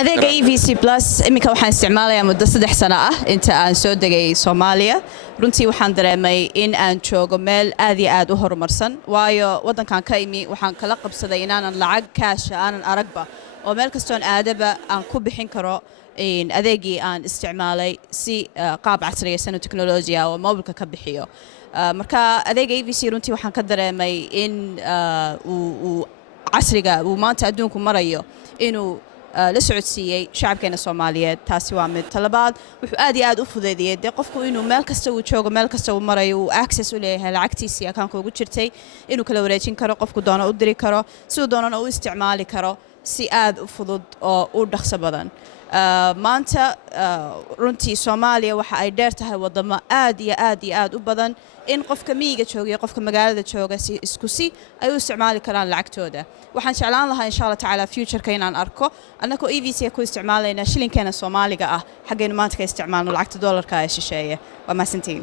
adeega EVC Plus iminka waxaan isticmaalayaa muddo 3 sano ah inta aan soo degay Soomaaliya runtii waxaan dareemay in aan joogo meel aad iyo aad u horumarsan waayo wadankan ka imi waxaan kala qabsaday inaanan lacag cash aanan aragba oo meel kastoon aadaba aan ku bixin karo adeegii aan isticmaalay si qaab casriyaysan oo teknolojiya oo mobilka ka bixiyo marka adeega EVC runtii waxaan ka dareemay in uu casriga uu maanta adduunku marayo inuu la socodsiiyay shacabkeena Soomaaliyeed taasi waa mid talabaad wuxuu aad iyo aad u fududeeyay qofku inuu meel kasta uu joogo meel kasta uu marayo uu access u leeyahay lacagtiisa akaanka ugu jirtay inuu kala wareejin karo qofku doono u diri karo sidoo doonana u isticmaali karo si aad u fudud oo u dhaqso badan maanta runtii Soomaaliya waxa ay dheer tahay wadamo aad iyo aad u badan in qofka miyiga jooga qofka magaalada jooga si isku si ay u isticmaali karaan lacagtooda waxaan jeclaan lahaa insha Allah taala future-ka inaan arko annagoo EVC ku isticmaalayna shilinkeena Soomaaliga ah xageena maanta ka isticmaalno lacagta dollarka ee shisheeye waa maasantiin